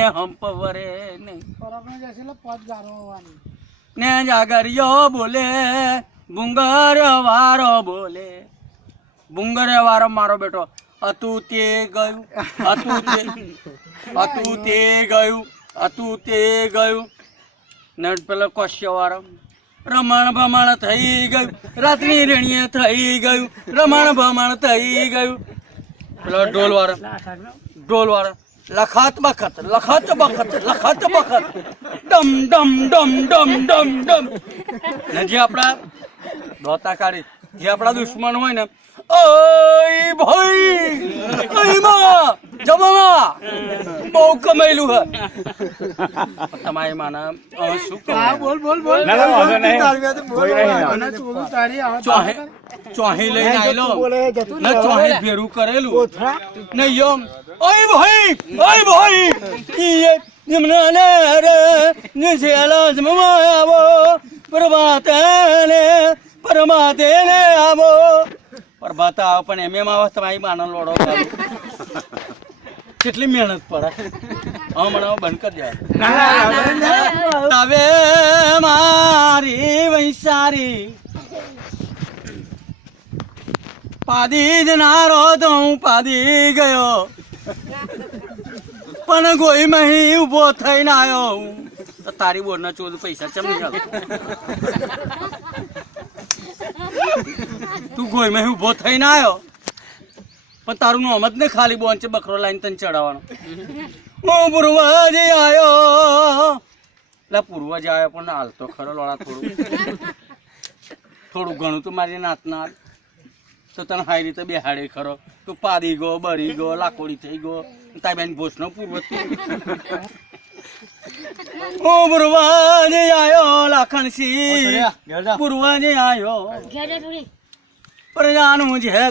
ને હંપ વરે નહીં ને જાગરિયો બોલે બુંગર વારો બોલે બુંગર વારો મારો બેટો હતું તે ગયું હતું તે ગયું ને પેલો કશ્ય વાળો રમણ ભમણ થઈ ગયું રાત્રિ રેણીએ થઈ ગયું રમણ ભમણ થઈ ગયું પેલો ઢોલ વાળો લખત બખત ડમ ડમ ડમ ડમ ડમ ડમ ને જે આપણા દોતા કાઢી જે આપણા દુશ્મન હોય ને ઓય ભાઈ જમા બહુ કમાયેલું હે તમારી માના શું ચોહી લઈને આવેલો ને ચોહી ભેરું કરેલું ને યમ ઓય ભાઈ નિમ્ન રે નિશેલા જમવા આવો પ્રભાતે આવો પ્રભાત આવો પણ એમ આવે તમારી માનો લોડો કેટલી મહેનત પડે મને બંધ કરી દે હવે મારી વૈસારી પાદી જ નારો તો હું પાદી ગયો પણ ગોઈ મહી ઉભો થઈને આવ્યો હું તો તારી બોરના 14 પૈસા ચમની તું ગોઈ મહી ઉભો થઈને આવ્યો પણ તારું નામ જ ને ખાલી બોન છે બકરો લાઈન તને ચડાવવાનો હું પૂર્વજ આવ્યો એટલે પૂર્વજ આવ્યો પણ હાલતો ખરો લોડા થોડું ઘણું તો મારી નાતના તો તને સારી રીતે બેહાડે ખરો તું પાદી ગયો બરી ગયો લાકોડી થઈ ગયો તારી બેન ભોસનો પૂર્વજ હું પૂર્વજ આવ્યો લાખણસિંહ પૂર્વજ આવ્યો પ્રજાનું છે